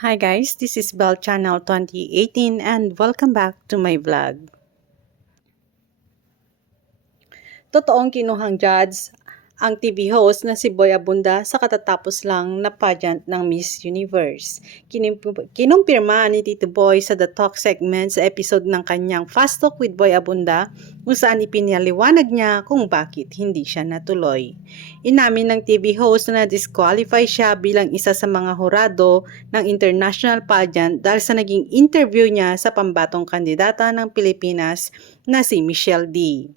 Hi guys, this is Bell Channel 2018 and welcome back to my vlog. Totoong kinuhang judge ang TV host na si Boy Abunda sa katatapos lang na pageant ng Miss Universe. Kinimp- kinumpirma ni Tito Boy sa The Talk segment sa episode ng kanyang Fast Talk with Boy Abunda kung saan ipinaliwanag niya kung bakit hindi siya natuloy. Inamin ng TV host na disqualify siya bilang isa sa mga hurado ng international pageant dahil sa naging interview niya sa pambatong kandidata ng Pilipinas na si Michelle D.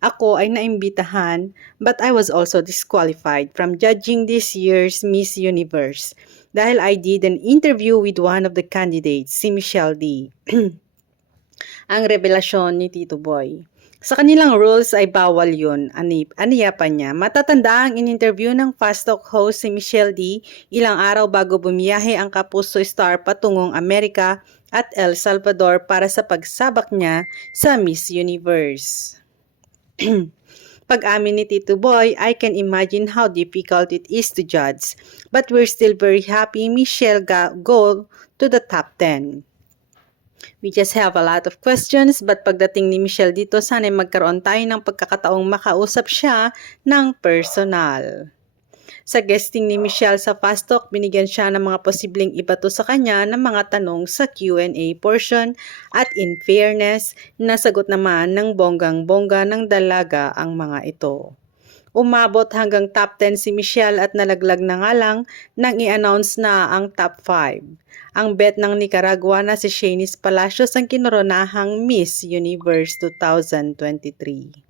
Ako ay naimbitahan but I was also disqualified from judging this year's Miss Universe dahil I did an interview with one of the candidates, si Michelle D. Ang revelasyon ni Tito Boy. Sa kanilang rules ay bawal yun, anip, aniya pa niya. Matatanda ang in-interview ng Fast Talk host si Michelle D. ilang araw bago bumiyahe ang Kapuso Star patungong Amerika at El Salvador para sa pagsabak niya sa Miss Universe. Pag-amin ni Tito Boy, I can imagine how difficult it is to judge. But we're still very happy Michelle ga- go to the top 10. We just have a lot of questions but pagdating ni Michelle dito, sana magkaroon tayo ng pagkakataong makausap siya ng personal. Sa guesting ni Michelle sa Fast Talk, binigyan siya ng mga posibleng ibato sa kanya ng mga tanong sa Q&A portion at in fairness, nasagot naman ng bonggang-bongga ng dalaga ang mga ito. Umabot hanggang top 10 si Michelle at nalaglag na nga lang nang i-announce na ang top 5. Ang bet ng Nicaragua na si Shanice Palacios ang kinoronahang Miss Universe 2023.